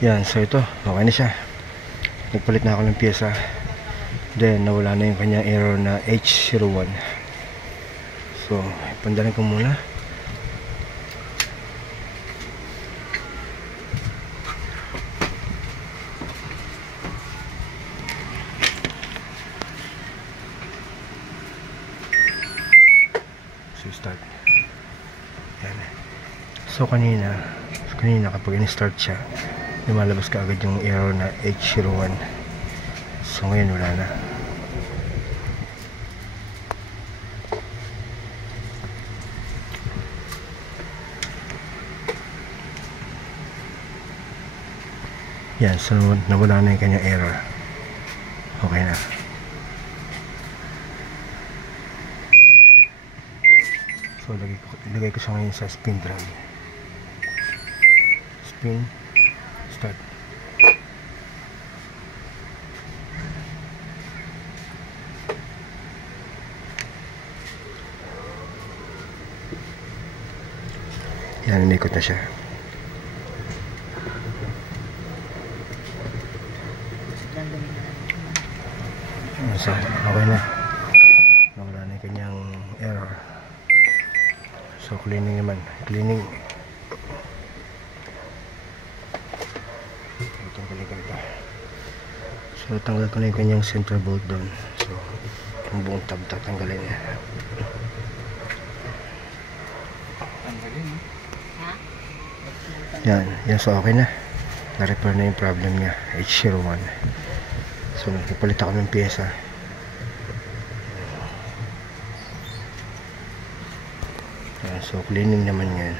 Yan, so ito, okay na siya. Nagpalit na ako ng pyesa. Then, nawala na yung kanyang error na H01. So, ipandalan ko muna. So, start. Yan. So, kanina kapag in-start siya, lumalabas ka agad yung error na H01. So ngayon wala na. Yan, so nawala na yung kanyang error. Okay na. So lagay ko siya ngayon sa spin drive. Spin, start. Yan, umikot na siya. So, okay na. Nawala na yung kanyang error. So, cleaning naman. Cleaning. So, tanggal ko na yung kanyang center bolt doon. So, yung buong tab tatanggalin niya. Yan, so okay na. Na-repair na yung problem niya, H01. So, ipalit ako ng pyesa. Yan, so, cleaning naman yan.